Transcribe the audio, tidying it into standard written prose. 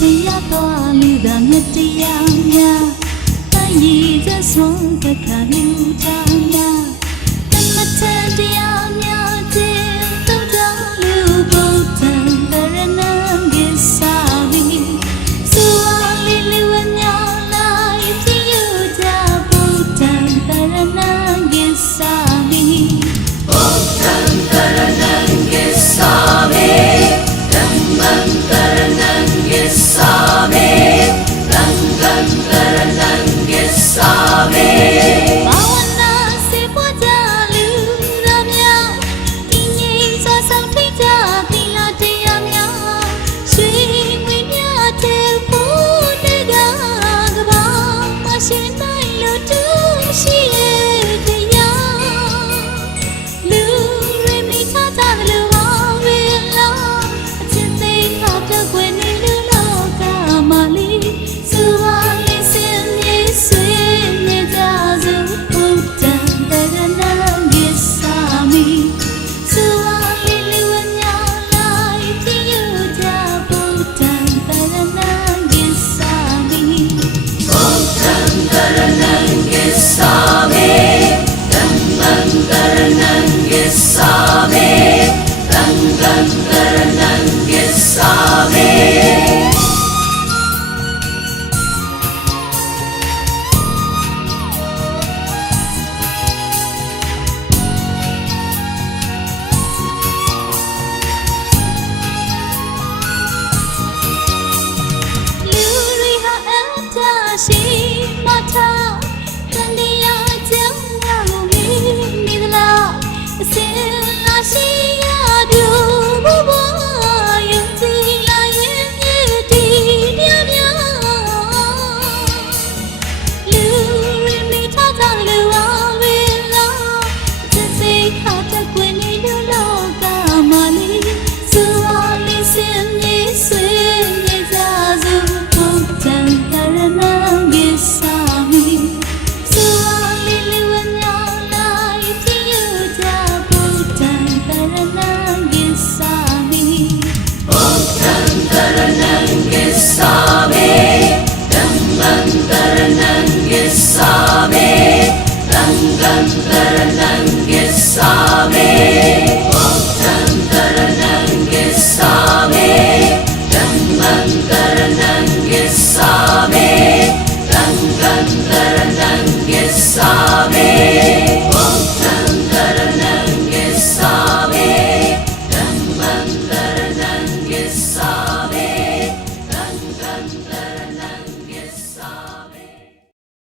တရားတော်လူသာမြတ်တရားများတိုင်းရည်သက်ဆုံးကခါလူသားများတမထတရားများခြင်းသုံးတော်လူဘုဒ္ဓံတရဏံကိသာဝိသုဝါလီလူဝညာလာပြည့်ယူကြဘုဒ္ဓံတရဏံကိသာဝိဘုဒ္ဓံတရဏံကိသာဝိဓမ္မံတရဏံကိသာဝိသံဃံတရဏံကိသာဝိဘာဝနာစေပွားကြလူတော်များဒီငြိမ်စွာဆောင်ဖိကြသီလတရားများရွှေငွေမြတ်တဲ့ဘုရားကကဘာမရှိနိုင်လို့တူရှိရဲ့တရားလူတွေမိချတာလို့ပါဝေလာအချင်းသိခါပြွယ်နေလူလောကမှာလီစုဝါလေးစင်မြေဆွေနေကြစို့ဘုဒ္ဓံတရဏံကိသာမိစုဝါလေးလူဝညာလိုက်ပြည့်ယူကြဘုဒ္ဓံတရဏံကိသာမိဘုဒ္ဓံတရဏံကိသာမိဓမ္မံတရဏံကိသာမိသံဃံတရဏံကိသာမိရှိမထာတန်တရားကြောင့်ငါကိုမိမိသလားအစင်လာရှိရပြူဘဝယုံကြည်လာရင်မြည်တည်တရားများလူရင်းမိထားကြလူအဝေးလာစစ်စိတ်ခါတက်ကွယ်နေလူလောကမှာလီစုဝါလေးစင်မြေဆွေနေကြစို့ဘုဒ္ဓံတရဏံကိသာမိသုဝါလီလူဝညာလိုက်ပြည့်ယူကြဘုဒ္ဓံတရဏံကိသာမိဘုဒ္ဓံတရဏံကိသာမိဓမ္မံတရဏံကိသာမိသံဃံတရဏံကိသာမိဘုဒ္ဓံတရဏံကိသာမိဓမ္မံတရဏံ